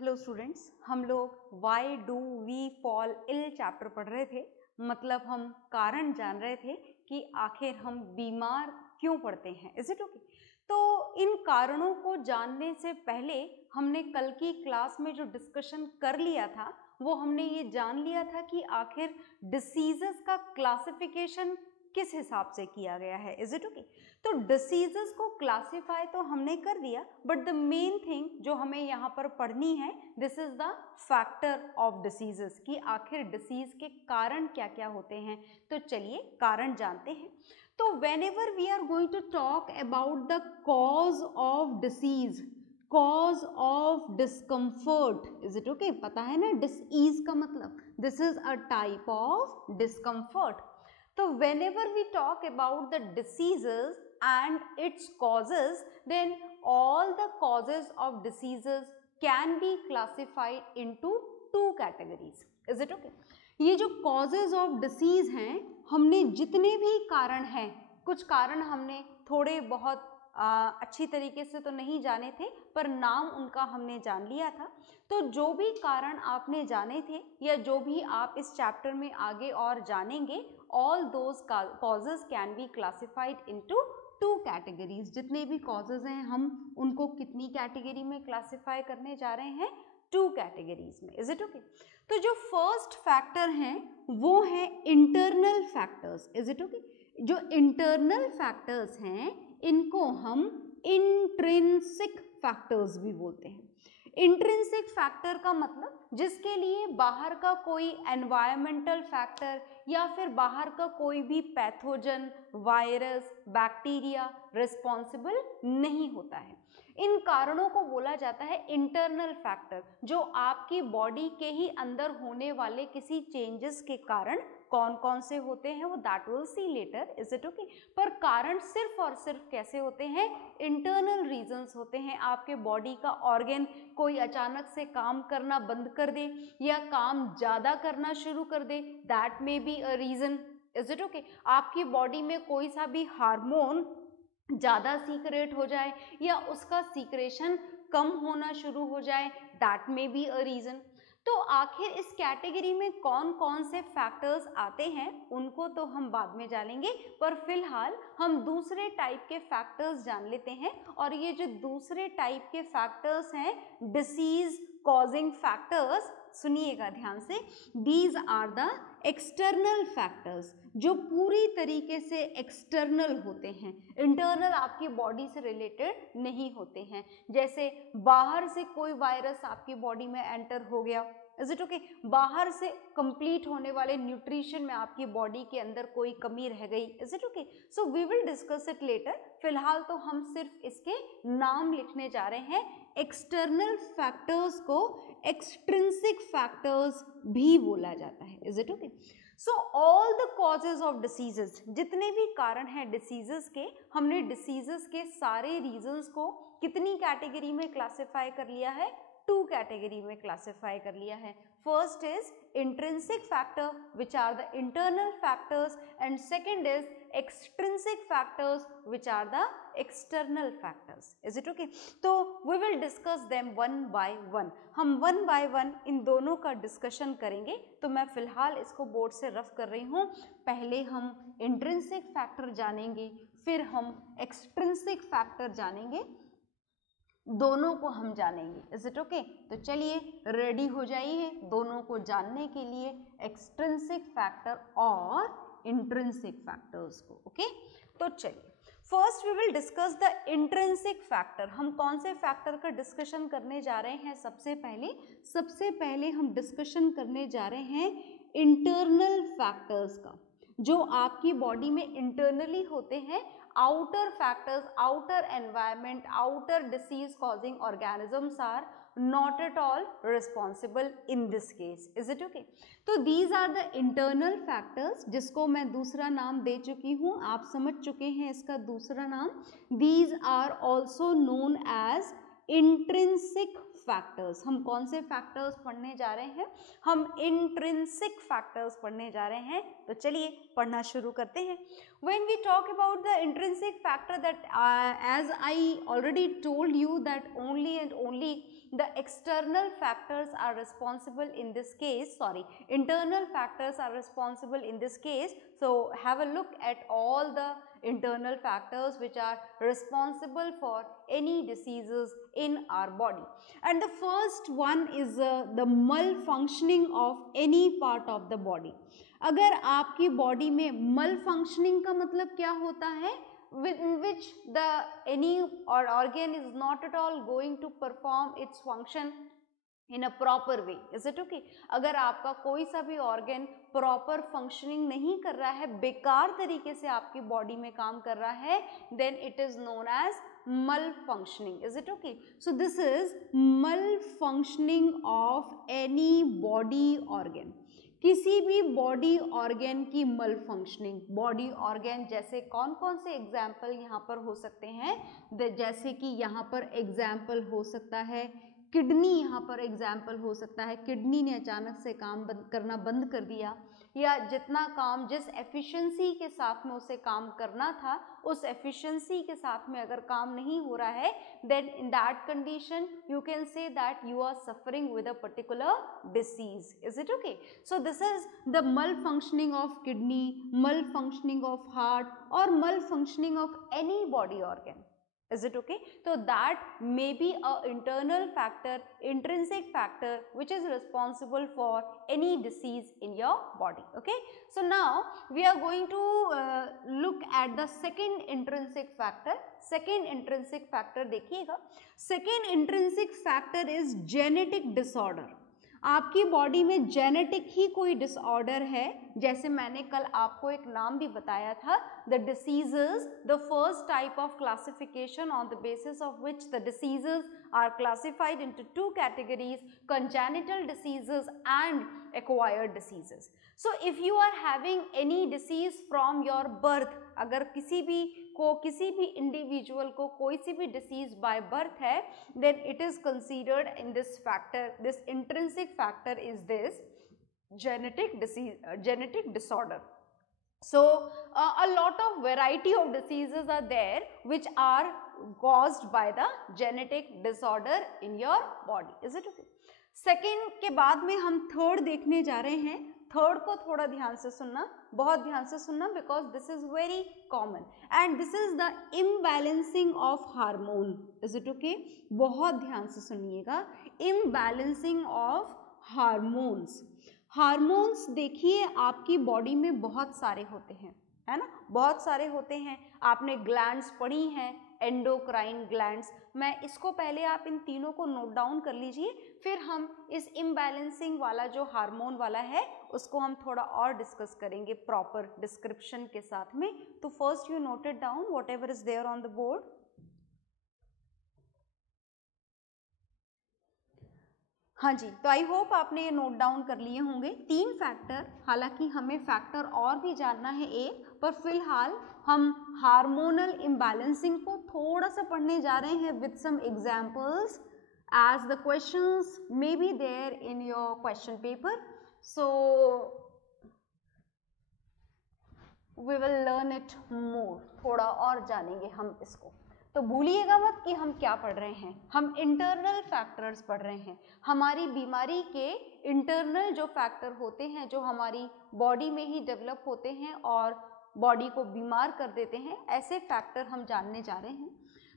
Hello students, हम लोग why do we fall ill chapter पढ़ रहे थे। मतलब हम कारण जान रहे थे कि आखिर हम बीमार क्यों पड़ते हैं। Is it okay? तो इन कारणों को जानने से पहले हमने कल की क्लास में जो डिस्कशन कर लिया था वो हमने ये जान लिया था कि आखिर डिसीजेस का क्लासिफिकेशन किस हिसाब से किया गया है। Is it okay? तो डिसीजेस को क्लासिफाई तो हमने कर दिया, बट द मेन थिंग जो हमें यहाँ पर पढ़नी है, this is the factor of diseases, कि आखिर डिसीज के कारण क्या क्या होते हैं। तो चलिए कारण जानते हैं। तो whenever we are going to talk about the cause of disease, cause of discomfort, is it okay? पता है ना डिसीज का मतलब, this is a type of discomfort. So whenever we talk about the diseases and its causes, then all the causes of diseases can be classified into two categories. Is it okay? ये जो causes of disease हैं, हमने जितने भी कारण हैं, कुछ कारण हमने थोड़े बहुत अच्छी तरीके से तो नहीं जाने थे, पर नाम उनका हमने जान लिया था। तो जो भी कारण आपने जाने थे या जो भी आप इस चैप्टर में आगे और जानेंगे, all those causes can be classified into two categories. जितने भी causes हैं हम उनको कितनी कैटेगरी में क्लासीफाई करने जा रहे हैं? टू कैटेगरीज में। Is it okay? तो जो फर्स्ट फैक्टर हैं वो है internal factors. Is it okay? जो इंटरनल फैक्टर्स हैं इनको हम इंट्रिंसिक फैक्टर्स भी बोलते हैं। इंट्रिंसिक फैक्टर का मतलब जिसके लिए बाहर का कोई एनवायरमेंटल फैक्टर या फिर बाहर का कोई भी पैथोजन, वायरस, बैक्टीरिया रिस्पॉन्सिबल नहीं होता है। इन कारणों को बोला जाता है इंटरनल फैक्टर, जो आपकी बॉडी के ही अंदर होने वाले किसी चेंजेस के कारण कौन कौन से होते हैं वो that will see later. Is it okay? पर कारण सिर्फ और सिर्फ कैसे होते हैं? इंटरनल रीजंस होते हैं। आपके बॉडी का ऑर्गन कोई अचानक से काम करना बंद कर दे या काम ज़्यादा करना शुरू कर दे, that may be a reason. Is it okay? आपकी बॉडी में कोई सा भी हार्मोन ज़्यादा सीक्रेट हो जाए या उसका सीक्रेशन कम होना शुरू हो जाए, that may be a reason. तो आखिर इस कैटेगरी में कौन कौन से फैक्टर्स आते हैं उनको तो हम बाद में जानेंगे, पर फिलहाल हम दूसरे टाइप के फैक्टर्स जान लेते हैं। और ये जो दूसरे टाइप के फैक्टर्स हैं, डिसीज कॉजिंग फैक्टर्स, सुनिएगा ध्यान से, these are the external factors, जो पूरी तरीके से एक्सटर्नल होते हैं, इंटरनल आपकी बॉडी से रिलेटेड नहीं होते हैं। जैसे बाहर से कोई वायरस आपकी बॉडी में एंटर हो गया, इज इट ओके? बाहर से कंप्लीट होने वाले न्यूट्रिशन में आपकी बॉडी के अंदर कोई कमी रह गई, is it okay? So we will discuss it later. फिलहाल तो हम सिर्फ इसके नाम लिखने जा रहे हैं। एक्सटर्नल फैक्टर्स को एक्सट्रिंसिक फैक्टर्स भी बोला जाता है। Is it okay? So all the causes of diseases, जितने भी कारण हैं डिसीजेस के, हमने डिसीजेस के सारे रीजंस को कितनी कैटेगरी में क्लासिफाई कर लिया है? टू कैटेगरी में क्लासिफाई कर लिया है। First is intrinsic factor which are the internal factors, and second is extrinsic factors which are the external factors. Is it okay? तो we will discuss them one by one. हम one by one इन दोनों का discussion करेंगे। तो मैं फिलहाल इसको बोर्ड से रफ कर रही हूँ। पहले हम इंट्रिंसिक फैक्टर जानेंगे, फिर हम एक्सट्रिंसिक फैक्टर जानेंगे, दोनों को हम जानेंगे। Is it okay? तो चलिए रेडी हो जाइए दोनों को जानने के लिए, एक्सट्रिंसिक फैक्टर और इंट्रिंसिक फैक्टर्स को। ओके? तो चलिए first we will discuss the intrinsic factor. हम कौन से फैक्टर का डिस्कशन करने जा रहे हैं? सबसे पहले हम डिस्कशन करने जा रहे हैं इंटरनल फैक्टर्स का, जो आपकी बॉडी में इंटरनली होते हैं। outer factors, outer environment, outer disease causing organisms are not at all responsible in this case. Is it okay? तो these are the internal factors, जिसको मैं दूसरा नाम दे चुकी हूँ, आप समझ चुके हैं इसका दूसरा नाम। These are also known as intrinsic factors. हम कौन से फैक्टर्स पढ़ने जा रहे हैं? हम इंट्रिंसिक फैक्टर्स पढ़ने जा रहे हैं। तो चलिए पढ़ना शुरू करते हैं। When we talk about the intrinsic factor, that as I already told you that only and only the external factors are responsible in this case, sorry, internal factors are responsible in this case. So have a look at all the internal factors which are responsible for any diseases in our body. And the first one is the malfunctioning of any part of the body. अगर आपकी body में malfunctioning का मतलब क्या होता है, in which the any or organ is not at all going to perform its function in a proper way. Is it okay? अगर आपका कोई सा भी organ proper functioning नहीं कर रहा है, बेकार तरीके से आपकी बॉडी में काम कर रहा है, then it is known as malfunctioning. Is it okay? So this is malfunctioning of any body organ. किसी भी बॉडी ऑर्गन की मलफंक्शनिंग, बॉडी ऑर्गन जैसे कौन कौन से एग्जाम्पल यहाँ पर हो सकते हैं, जैसे कि यहाँ पर एग्जाम्पल हो सकता है किडनी, यहाँ पर एग्जाम्पल हो सकता है किडनी ने अचानक से काम करना बंद कर दिया, या जितना काम जिस एफिशिएंसी के साथ में उसे काम करना था उस एफिशिएंसी के साथ में अगर काम नहीं हो रहा है, then in that condition you can say that you are suffering with a particular disease. Is it okay? So this is the malfunctioning of kidney, malfunctioning of heart or malfunctioning of any body organ. Is it okay? So that may be a internal factor, intrinsic factor which is responsible for any disease in your body. Okay. So now we are going to look at the second intrinsic factor. Second intrinsic factor देखिएगा. Second intrinsic factor is genetic disorder. आपकी body में genetic ही कोई disorder है, जैसे मैंने कल आपको एक नाम भी बताया था, the diseases, the first type of classification on the basis of which the diseases are classified into two categories, congenital diseases and acquired diseases. So if you are having any disease from your birth, अगर किसी भी individual को कोई सी भी disease by birth है, then it is considered in this factor, this intrinsic factor is this genetic disorder. So a lot of variety of diseases are there which are caused by the genetic disorder in your body. Is it okay? Second के बाद में हम third देखने जा रहे हैं. Third को थोड़ा ध्यान से सुनना, बहुत ध्यान से सुनना, because this is very common and this is the imbalancing of hormone. Is it okay? बहुत ध्यान से सुनिएगा. Imbalancing of hormones. हार्मोन्स देखिए आपकी बॉडी में बहुत सारे होते हैं, है ना, बहुत सारे होते हैं. आपने ग्लैंड्स पढ़ी हैं, एंडोक्राइन ग्लैंड्स. मैं इसको पहले आप इन तीनों को नोट डाउन कर लीजिए, फिर हम इस इम्बैलेंसिंग वाला जो हार्मोन वाला है उसको हम थोड़ा और डिस्कस करेंगे प्रॉपर डिस्क्रिप्शन के साथ में. तो first you noted down whatever is there on the board. हाँ जी, तो आई होप आपने ये नोट डाउन कर लिए होंगे. 3 फैक्टर, हालांकि हमें फैक्टर और भी जानना है एक, पर फिलहाल हम हार्मोनल इम्बैलेंसिंग को थोड़ा सा पढ़ने जा रहे हैं with some examples as the questions may be there in your question paper. So we will learn it more. थोड़ा और जानेंगे हम इसको. तो भूलिएगा मत कि हम क्या पढ़ रहे हैं. हम इंटरनल फैक्टर्स पढ़ रहे हैं. हमारी बीमारी के इंटरनल जो फैक्टर होते हैं, जो हमारी बॉडी में ही डेवलप होते हैं और बॉडी को बीमार कर देते हैं, ऐसे फैक्टर हम जानने जा रहे हैं.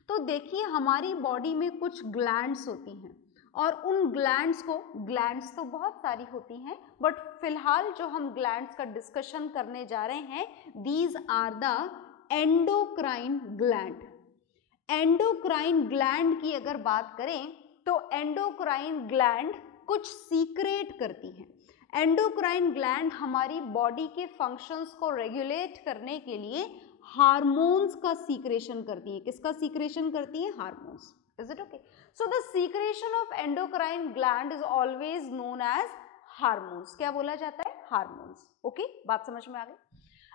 तो देखिए हमारी बॉडी में कुछ ग्लैंड्स होती हैं और उन ग्लैंड्स को, ग्लैंड्स तो बहुत सारी होती हैं, बट फिलहाल जो हम ग्लैंड्स का डिस्कशन करने जा रहे हैं, these are the endocrine gland. Endocrine gland की अगर बात करें तो एंडोक्राइन ग्लैंड कुछ सीक्रेट करती हैं. एंडोक्राइन ग्लैंड हमारी बॉडी के फंक्शंस को रेगुलेट करने के लिए हार्मोन्स का सीक्रेशन करती है. किसका सीक्रेशन करती है? Hormones. Is it okay? So the secretion of endocrine gland is always known as hormones. क्या बोला जाता है? हार्मोन्स. ओके, बात समझ में आ गई.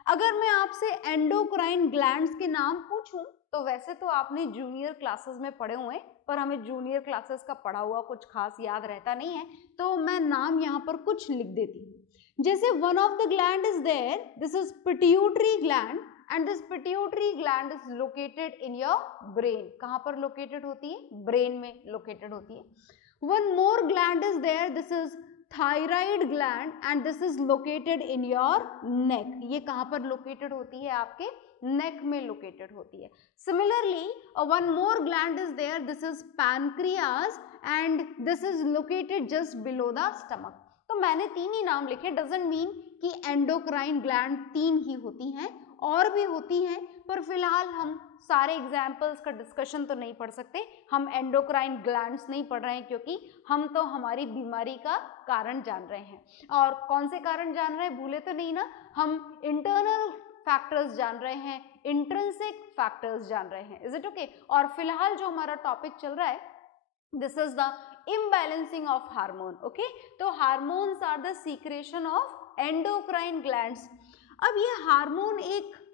अगर मैं आपसे एंडोक्राइन ग्लैंड्स के नाम पूछूं तो वैसे तो आपने जूनियर क्लासेस में पढ़े हुए हैं, पर हमें जूनियर क्लासेस का पढ़ा हुआ कुछ खास याद रहता नहीं है, तो मैं नाम यहाँ पर कुछ लिख देती हूँ. जैसे one of the gland is there, this is pituitary gland and this pituitary gland is located in your brain. कहाँ पर located होती है? brain में located होती है. One more gland is there, this is thyroid gland and this is located in your neck. ये कहाँ पर located होती है? आपके neck में located होती है. Similarly, one more gland is there, this is pancreas and this is located just below the stomach. तो मैंने तीन ही नाम लिखे, doesn't mean कि endocrine gland तीन ही होती हैं, और भी होती हैं, पर फिलहाल हम सारे एग्जाम्पल्स का डिस्कशन तो नहीं पढ़ सकते. हम एंडोक्राइन ग्लैंड्स नहीं पढ़ रहे हैं क्योंकि हम तो हमारी बीमारी का कारण जान रहे हैं. और कौन से कारण जान रहे हैं, भूले तो नहीं ना, हम इंटरनल फैक्टर्स जान रहे हैं, इंट्रिंसिक फैक्टर्स जान रहे हैं. Is it okay? और फिलहाल जो हमारा टॉपिक चल रहा है, this is the imbalancing of hormone. Okay, तो hormones are the secretion of endocrine glands. अब ये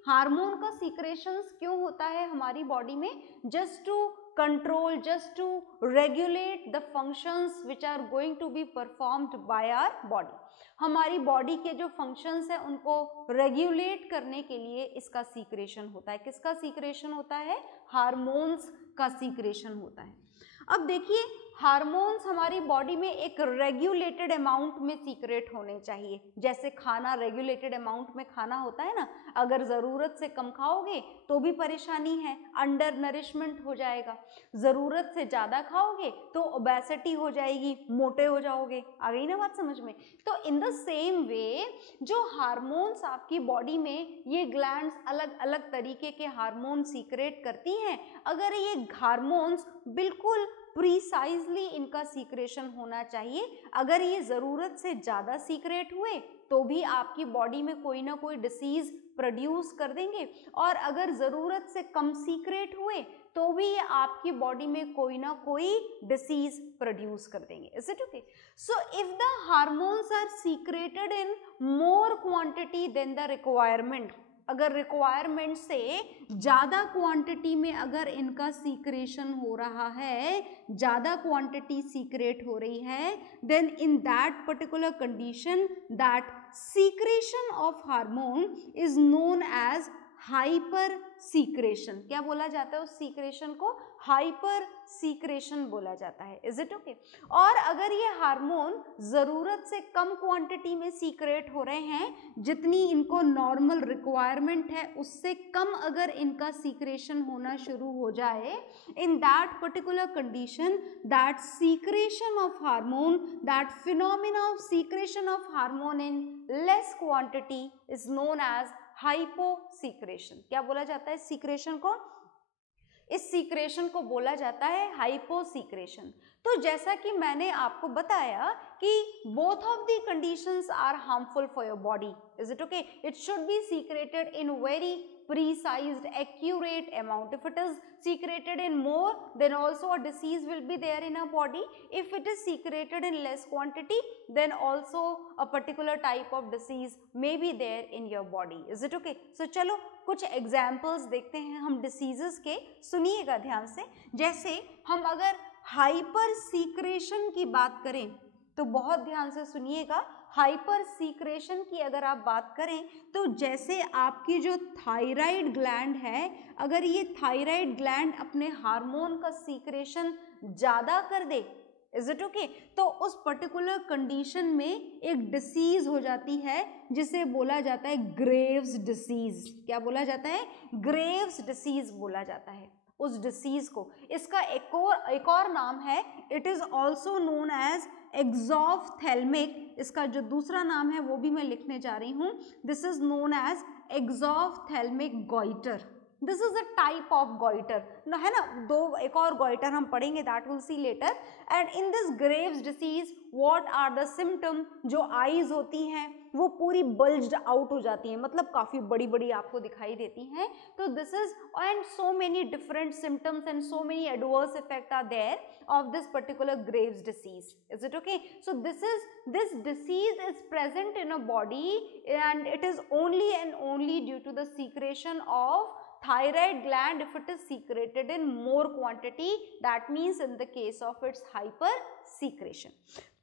हार्मोन का सीक्रेशंस क्यों होता है हमारी बॉडी में? Just to control, just to regulate the functions which are going to be performed by our body. हमारी बॉडी के जो फंक्शंस है उनको रेगुलेट करने के लिए इसका सीक्रेशन होता है. किसका सीक्रेशन होता है? हार्मोन्स का सीक्रेशन होता है. अब देखिए, हार्मोन्स हमारी बॉडी में एक रेगुलेटेड अमाउंट में सीक्रेट होने चाहिए. जैसे खाना रेगुलेटेड अमाउंट में खाना होता है ना, अगर ज़रूरत से कम खाओगे तो भी परेशानी है, अंडर नरिशमेंट हो जाएगा. ज़रूरत से ज़्यादा खाओगे तो ओबेसिटी हो जाएगी, मोटे हो जाओगे. आ गई ना बात समझ में? तो इन द सेम वे जो हार्मोन्स आपकी बॉडी में, ये ग्लैंड्स अलग अलग तरीके के हार्मोन सीक्रेट करती हैं. अगर ये हार्मोन्स बिल्कुल प्रीसाइजली इनका सीक्रेशन होना चाहिए, अगर ये ज़रूरत से ज़्यादा सीक्रेट हुए तो भी आपकी बॉडी में कोई ना कोई डिसीज़ प्रोड्यूस कर देंगे, और अगर ज़रूरत से कम सीक्रेट हुए तो भी ये आपकी बॉडी में कोई ना कोई डिसीज़ प्रोड्यूस कर देंगे. Is it okay? So if the hormones are secreted in more quantity then the requirement, अगर रिक्वायरमेंट से ज़्यादा क्वांटिटी में अगर इनका सीक्रेशन हो रहा है, ज़्यादा क्वांटिटी सीक्रेट हो रही है, then in that particular condition that secretion of hormone is known as hyper secretion. क्या बोला जाता है उस सीक्रेशन को? हाइपर सीक्रेशन बोला जाता है. Is it okay? और अगर ये हार्मोन ज़रूरत से कम क्वांटिटी में सीक्रेट हो रहे हैं, जितनी इनको नॉर्मल रिक्वायरमेंट है उससे कम अगर इनका सीक्रेशन होना शुरू हो जाए, in that particular condition that secretion of hormone, that phenomena of secretion of hormone in less quantity is known as hyposecretion. क्या बोला जाता है सीक्रेशन को? इस सीक्रेशन को बोला जाता है हाइपोसीक्रेशन. तो जैसा कि मैंने आपको बताया कि both of the conditions are harmful for your body. Is it okay? It should be secreted in very precised, accurate amount. If it is secreted in more, then also a disease will be there in our body. If it is secreted in less quantity, then also a particular type of disease may be there in your body. Is it okay? So चलो कुछ examples देखते हैं हम diseases के. सुनिएगा ध्यान से. जैसे हम अगर हाइपर सीक्रेशन की बात करें तो बहुत ध्यान से सुनिएगा. हाइपर सीक्रेशन की अगर आप बात करें तो जैसे आपकी जो थायराइड ग्लैंड है, अगर ये थायराइड ग्लैंड अपने हार्मोन का सीक्रेशन ज़्यादा कर दे, इज इट ओके, तो उस पर्टिकुलर कंडीशन में एक डिसीज हो जाती है जिसे बोला जाता है ग्रेव्स डिसीज. क्या बोला जाता है? ग्रेव्स डिसीज बोला जाता है उस डिसीज को. इसका एक और नाम है, it is also known as exophthalmic. इसका जो दूसरा नाम है वो भी मैं लिखने जा रही हूँ. This is known as exophthalmic goitre. This is a type of goitre, है ना. एक और गॉइटर हम पढ़ेंगे, that will see later. And in this Graves disease what are the symptom? जो आईज होती हैं वो पूरी बल्ज्ड आउट हो जाती हैं, मतलब काफ़ी बड़ी बड़ी आपको दिखाई देती हैं. तो this is and so many different symptoms and so many adverse effect are there of this particular Graves disease. Is it okay? So this disease is present in a body and it is only and only due to the secretion of thyroid gland. If it is secreted in more quantity, that means in the case of its hyper secretion.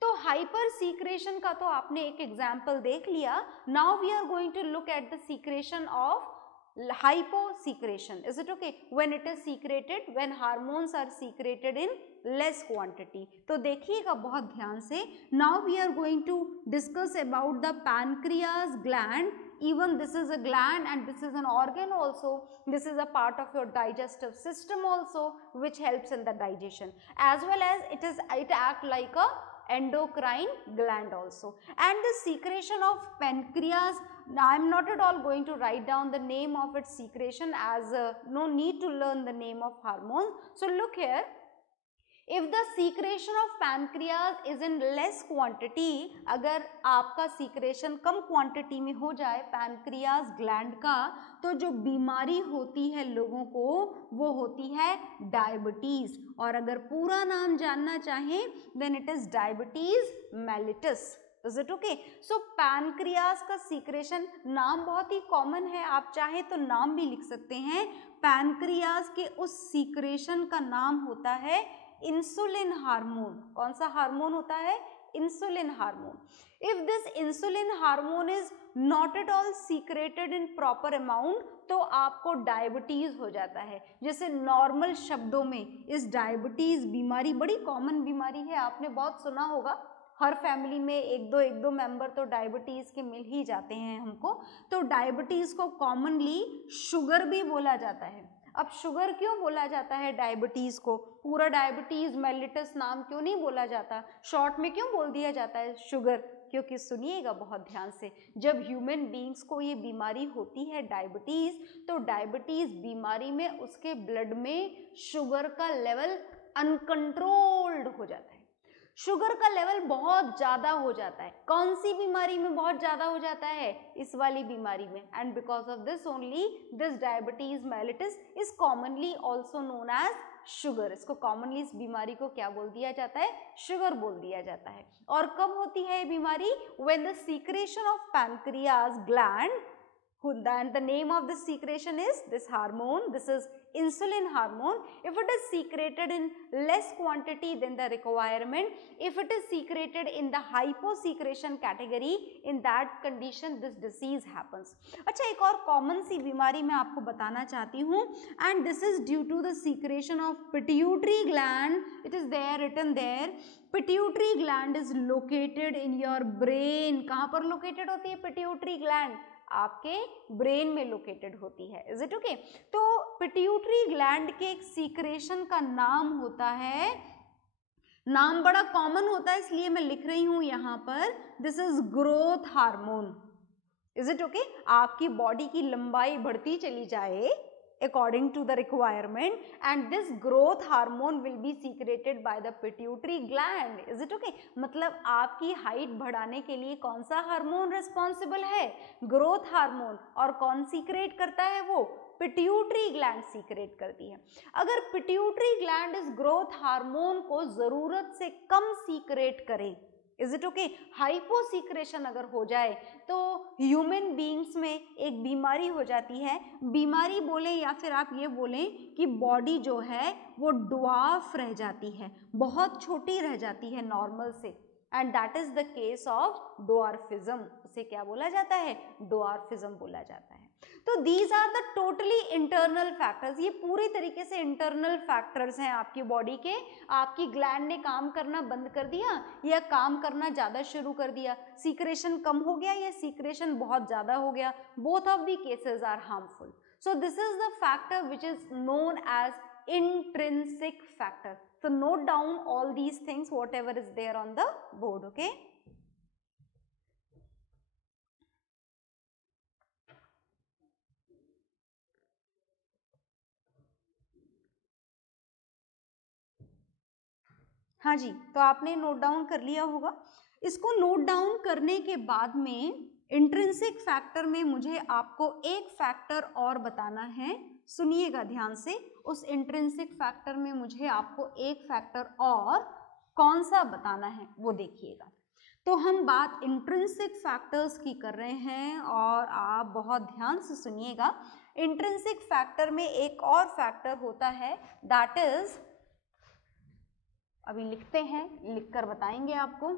तो hyper secretion का तो आपने एक example देख लिया. Now we are going to look at the secretion of hyposecretion. Is it okay? When it is secreted, when hormones are secreted in less quantity. तो देखिएगा बहुत ध्यान से. Now we are going to discuss about the pancreas gland. Even this is a gland and this is an organ also. This is a part of your digestive system also, which helps in the digestion, as well as it act like a endocrine gland also. And the secretion of pancreas, I am not at all going to write down the name of its secretion, as no need to learn the name of hormones. So look here, if the secretion of pancreas is in less quantity, अगर आपका secretion कम quantity में हो जाए pancreas gland का, तो जो बीमारी होती है लोगों को वो होती है diabetes. और अगर पूरा नाम जानना चाहें then it is diabetes mellitus. Is it okay? So pancreas का secretion, नाम बहुत ही common है, आप चाहे तो नाम भी लिख सकते हैं. pancreas के उस secretion का नाम होता है इंसुलिन हार्मोन. कौन सा हार्मोन होता है? Insulin hormone. If this insulin hormone is not at all secreted in proper amount, तो आपको डायबिटीज हो जाता है. जैसे नॉर्मल शब्दों में इस डायबिटीज बीमारी बड़ी कॉमन बीमारी है, आपने बहुत सुना होगा. हर फैमिली में एक दो मेंबर तो डायबिटीज के मिल ही जाते हैं हमको. तो डायबिटीज को कॉमनली शुगर भी बोला जाता है. अब शुगर क्यों बोला जाता है डायबिटीज को? पूरा डायबिटीज मेलिटस नाम क्यों नहीं बोला जाता? शॉर्ट में क्यों बोल दिया जाता है शुगर? क्योंकि सुनिएगा बहुत ध्यान से, जब ह्यूमन बींग्स को ये बीमारी होती है डायबिटीज, तो डायबिटीज बीमारी में उसके ब्लड में शुगर का लेवल अनकंट्रोल्ड हो जाता है. शुगर का लेवल बहुत ज्यादा हो जाता है. कौन सी बीमारी में बहुत ज्यादा हो जाता है? इस वाली बीमारी में. And because of this only this diabetes mellitus is commonly also known as sugar. इसको कॉमनली इस बीमारी को क्या बोल दिया जाता है? शुगर बोल दिया जाता है. और कब होती है ये बीमारी? When the secretion of pancreas gland, and the name of this secretion is this hormone, this is insulin hormone. If it is secreted in less quantity than the requirement, if it is secreted in the hyposecretion category, in that condition this disease happens. अच्छा, एक और common सी बीमारी मैं आपको बताना चाहती हूँ, and this is due to the secretion of pituitary gland. It is there, written there. Pituitary gland is located in your brain. कहाँ पर लोकेटेड होती है pituitary gland? आपके ब्रेन में लोकेटेड होती है. Is it okay? तो पिट्यूटरी ग्लैंड के एक सीक्रेशन का नाम होता है, नाम बड़ा कॉमन होता है इसलिए मैं लिख रही हूं यहां पर, this is growth hormone. Is it okay? आपकी बॉडी की लंबाई बढ़ती चली जाए according to the requirement, and this growth hormone will be secreted by the pituitary gland. Is it okay? मतलब आपकी हाइट बढ़ाने के लिए कौन सा हार्मोन रिस्पॉन्सिबल है? Growth hormone. और कौन सीक्रेट करता है वो? पिट्यूटरी ग्लैंड सीक्रेट करती है. अगर पिट्यूटरी ग्लैंड इस ग्रोथ हार्मोन को जरूरत से कम सीक्रेट करे, इज इट ओके, हाइपोसीक्रेशन अगर हो जाए, तो ह्यूमन बींग्स में एक बीमारी हो जाती है. बीमारी बोलें या फिर आप ये बोलें कि बॉडी जो है वो ड्वार्फ रह जाती है, बहुत छोटी रह जाती है नॉर्मल से, and that is the case of dwarfism. उसे क्या बोला जाता है? ड्वार्फिज्म बोला जाता है. तो these are the totally internal factors. ये पूरी तरीके से इंटरनल फैक्टर्स हैं आपकी बॉडी के. आपकी ग्लैंड ने काम करना बंद कर दिया या काम करना ज़्यादा शुरू कर दिया, सीक्रेशन कम हो गया या सीक्रेशन बहुत ज़्यादा हो गया, both of the cases are harmful. So this is the factor which is known as intrinsic factor. So note down all these things whatever is there on the board. Okay. हाँ जी, तो आपने note down कर लिया होगा. इसको note down करने के बाद में इंट्रिंसिक फैक्टर में मुझे आपको एक फैक्टर और बताना है. सुनिएगा ध्यान से. उस इंट्रिंसिक फैक्टर में मुझे आपको एक फैक्टर और कौन सा बताना है वो देखिएगा. तो हम बात इंट्रिंसिक फैक्टर्स की कर रहे हैं और आप बहुत ध्यान से सुनिएगा. इंट्रिंसिक फैक्टर में एक और फैक्टर होता है, दैट इज, अभी लिखते हैं, लिखकर बताएंगे आपको.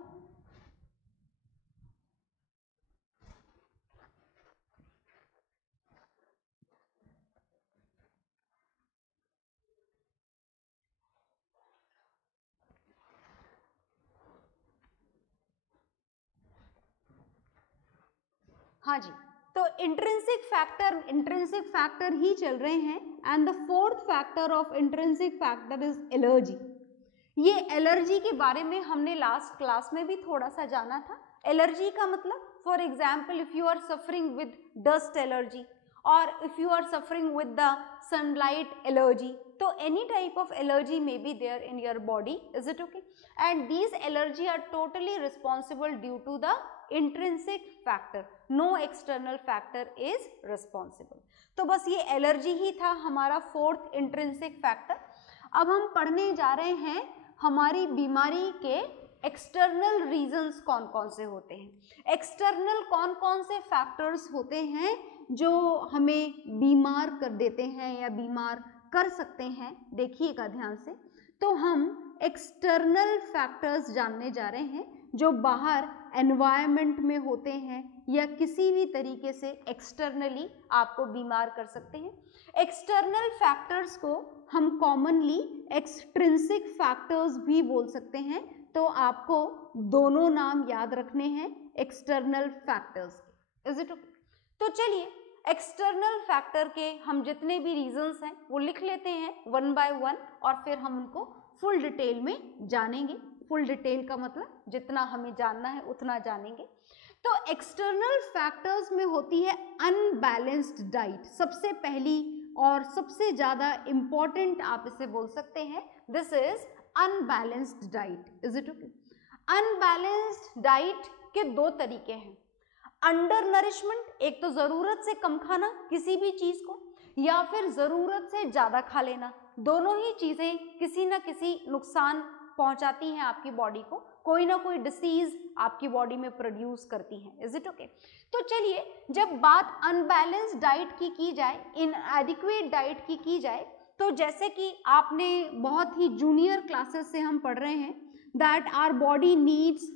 हाँ जी, तो इंट्रिंसिक फैक्टर ही चल रहे हैं। And the fourth factor of intrinsic factor is allergy. ये एलर्जी के बारे में हमने लास्ट क्लास में भी थोड़ा सा जाना था। एलर्जी का मतलब, for example, if you are suffering with dust allergy or if you are suffering with the sunlight allergy, so any type of allergy may be there in your body, is it okay? And these allergy are totally responsible due to the intrinsic factor, no external factor is responsible. तो बस ये allergy ही था हमारा fourth intrinsic factor. अब हम पढ़ने जा रहे हैं हमारी बीमारी के एक्सटर्नल रीजंस कौन कौन से होते हैं। एक्सटर्नल कौन कौन से फैक्टर्स होते हैं जो हमें बीमार कर देते हैं या बीमार कर सकते हैं, देखिएगा ध्यान से। तो हम एक्सटर्नल फैक्टर्स जानने जा रहे हैं जो बाहर एनवायरनमेंट में होते हैं या किसी भी तरीके से एक्सटर्नली आपको बीमार कर सकते हैं। एक्सटर्नल फैक्टर्स को हम कॉमनली एक्सट्रिंसिक फैक्टर्स भी बोल सकते हैं। तो आपको दोनों नाम याद रखने हैं external factors, is it okay? तो चलिए एक्सटर्नल फैक्टर के हम जितने भी रीजंस हैं वो लिख लेते हैं वन बाय वन, और फिर हम उनको फुल डिटेल में जानेंगे। फुल डिटेल का मतलब जितना हमें जानना है उतना जानेंगे। तो एक्सटर्नल फैक्टर्स में होती है अनबैलेंस्ड डाइट, सबसे पहली और सबसे ज़्यादा इम्पॉर्टेंट आप इसे बोल सकते हैं, this is unbalanced diet, is it okay? Unbalanced diet के दो तरीके हैं। अंडर नरिशमेंट, एक तो जरूरत से कम खाना किसी भी चीज को, या फिर जरूरत से ज्यादा खा लेना। दोनों ही चीजें किसी ना किसी नुकसान पहुंचाती हैं आपकी बॉडी को, कोई ना कोई डिसीज आपकी बॉडी में प्रोड्यूस करती हैं, इज इट ओके? तो चलिए जब बात अनबैलेंस्ड डाइट की जाए, इनएडिक्वेट डाइट की जाए, तो जैसे कि आपने बहुत ही जूनियर क्लासेस से हम पढ़ रहे हैं that our body needs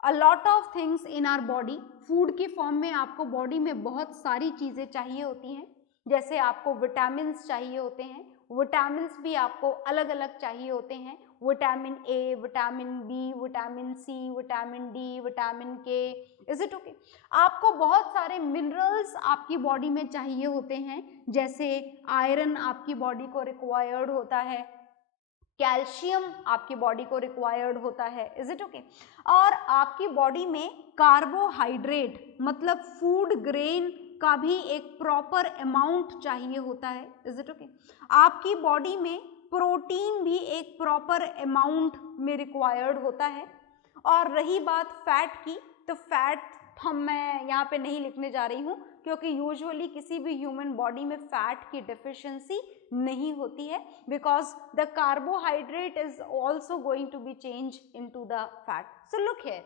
a lot of things in our body. Food के फॉर्म में आपको बॉडी में बहुत सारी चीज़ें चाहिए होती हैं, जैसे आपको विटामिन्स चाहिए होते हैं, विटामिन्स भी आपको अलग अलग चाहिए होते हैं, vitamin A, vitamin B, vitamin C, vitamin D, vitamin K, is it okay? आपको बहुत सारे मिनरल्स आपकी बॉडी में चाहिए होते हैं, जैसे आयरन आपकी बॉडी को रिक्वायर्ड होता है, कैल्शियम आपकी बॉडी को रिक्वायर्ड होता है, इज इट ओके? और आपकी बॉडी में कार्बोहाइड्रेट मतलब फूड ग्रेन का भी एक प्रॉपर अमाउंट चाहिए होता है, इज इट ओके? आपकी बॉडी में प्रोटीन भी एक प्रॉपर अमाउंट में रिक्वायर्ड होता है। और रही बात फैट की, तो फैट मैं यहाँ पे नहीं लिखने जा रही हूँ क्योंकि यूजुअली किसी भी ह्यूमन बॉडी में फैट की डेफिशिएंसी नहीं होती है, because the carbohydrate is also going to be change into the fat. So look here,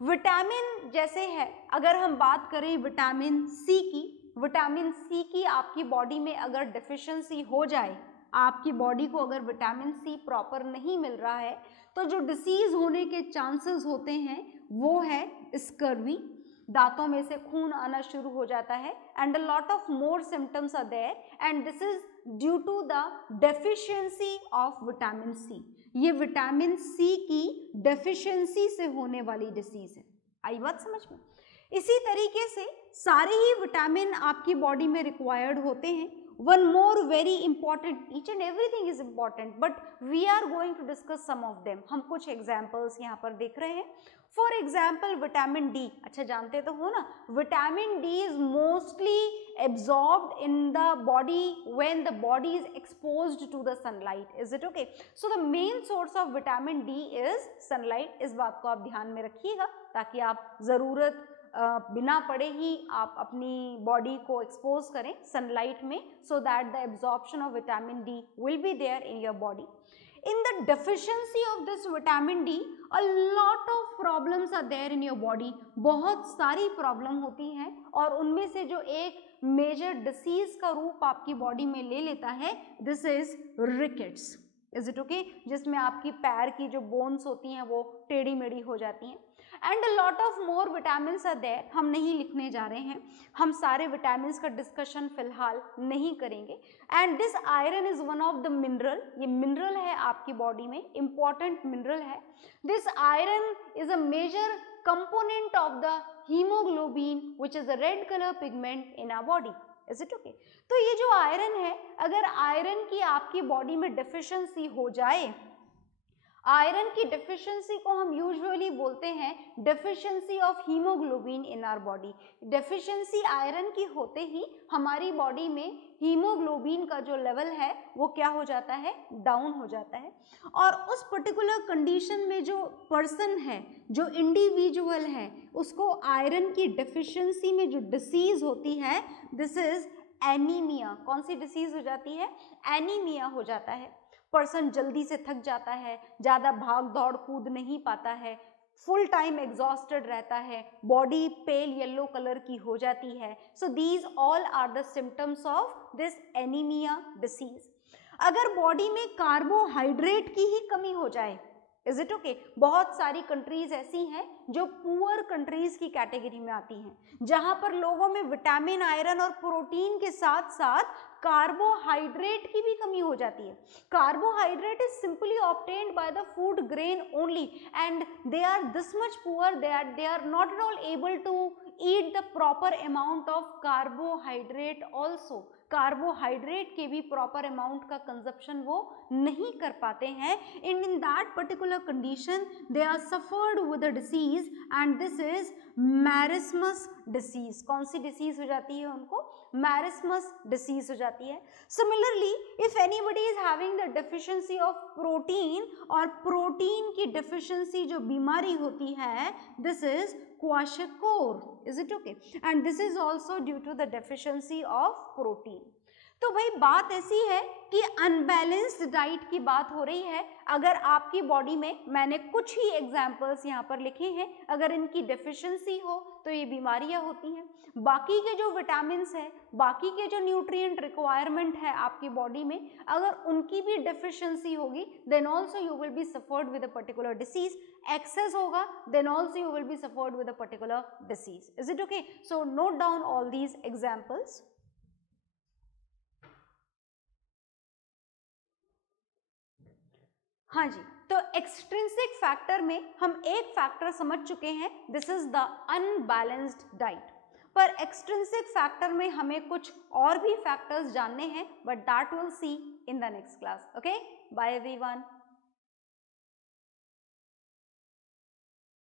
vitamin जैसे है, अगर हम बात करें विटामिन सी की आपकी बॉडी में अगर डेफिशिएंसी हो जाए, आपकी बॉडी को अगर विटामिन सी प्रॉपर नहीं मिल रहा है, तो जो डिसीज होने के चांसेस होते हैं वो है स्कर्वी, दांतों में से खून आना शुरू हो जाता है, and a lot of more symptoms are there, and this is due to the deficiency of vitamin C. ये विटामिन सी की डेफिशिएंसी से होने वाली डिसीज है। आई बात समझ में? इसी तरीके से सारे ही विटामिन आपकी बॉडी में रिक्वायर्ड होते हैं। One more very important, each and everything is important, but we are going to discuss some of them. हम कुछ examples यहाँ पर देख रहे हैं। For example, vitamin D, अच्छा जानते तो हो ना, vitamin D is mostly absorbed in the body when the body is exposed to the sunlight. Is it okay? So the main source of vitamin D is sunlight. इस बात को आप ध्यान में रखिएगा ताकि आप ज़रूरत बिना पड़े ही आप अपनी बॉडी को एक्सपोज करें सनलाइट में, so that the absorption of vitamin D will be there in your body. In the deficiency of this vitamin D a lot of problems are there in your body. बहुत सारी problem होती हैं और उनमें से जो एक मेजर डिसीज का रूप आपकी बॉडी में ले लेता है, this is rickets, is it okay? जिसमें आपकी पैर की जो बोन्स होती हैं वो टेढ़ी मेढ़ी हो जाती हैं, and a lot of more vitamins are there. हम नहीं लिखने जा रहे हैं, हम सारे विटामिन्स का डिस्कशन फिलहाल नहीं करेंगे। And this iron is one of the mineral, ये मिनरल है आपकी बॉडी में, इंपॉर्टेंट मिनरल है। This iron is a major component of the hemoglobin which is a red color pigment in our body. Is it okay? तो ये जो iron है, अगर आयरन की आपकी बॉडी में डिफिशियंसी हो जाए, आयरन की डिफिशियंसी को हम यूजुअली बोलते हैं deficiency of haemoglobin in our body. Deficiency iron की होते ही हमारी बॉडी में हीमोग्लोबिन का जो लेवल है वो क्या हो जाता है, डाउन हो जाता है। और उस पर्टिकुलर कंडीशन में जो पर्सन है, जो इंडिविजुअल है, उसको आयरन की डिफिशियंसी में जो डिसीज होती है, दिस इज एनीमिया। कौन सी डिसीज हो जाती है? एनीमिया हो जाता है। पर्सन जल्दी से थक जाता है, ज़्यादा भाग दौड़ कूद नहीं पाता है, फुल टाइम एग्जॉस्टेड रहता है, बॉडी पेल येलो कलर की हो जाती है। So these all are the symptoms of this anaemia disease. अगर बॉडी में कार्बोहाइड्रेट की ही कमी हो जाए, इज इट ओके? बहुत सारी कंट्रीज ऐसी हैं जो पुअर कंट्रीज की कैटेगरी में आती हैं, जहां पर लोगों में विटामिन, आयरन और प्रोटीन के साथ साथ कार्बोहाइड्रेट की भी कमी हो जाती है। Carbohydrate is simply obtained by the food grain only and they are this much poor that they are not at all able to eat the proper amount of carbohydrate also. Carbohydrate के भी proper amount का consumption वो नहीं कर पाते हैं। In that particular condition they are suffered with a disease and this is marasmus disease. कौन सी डिसीज हो जाती है उनको? मैरिस्मस डिसीज हो जाती है। Similarly if anybody is having the deficiency of protein, और प्रोटीन की डेफिशिएंसी जो बीमारी होती है, this is kwashiorkor. Is it okay? And this is also due to the deficiency of protein. तो भाई बात ऐसी है कि अनबैलेंस्ड डाइट की बात हो रही है। अगर आपकी बॉडी में, मैंने कुछ ही एग्जाम्पल्स यहाँ पर लिखे हैं, अगर इनकी डेफिशिएंसी हो तो ये बीमारियां होती हैं। बाकी के जो विटामिन्स है, बाकी के जो न्यूट्रिएंट रिक्वायरमेंट है आपकी बॉडी में, अगर उनकी भी डेफिशिएंसी होगी, then also you will be suffered with a particular disease. Excess होगा, then also you will be suffered with a particular disease. Is it okay? So note down all these examples. हाँ जी, तो extrinsic factor में हम एक factor समझ चुके हैं, this is the unbalanced diet. पर एक्सट्रिंसिक फैक्टर में हमें कुछ और भी फैक्टर्स जानने हैं, but that will see in the next class. Okay, bye everyone.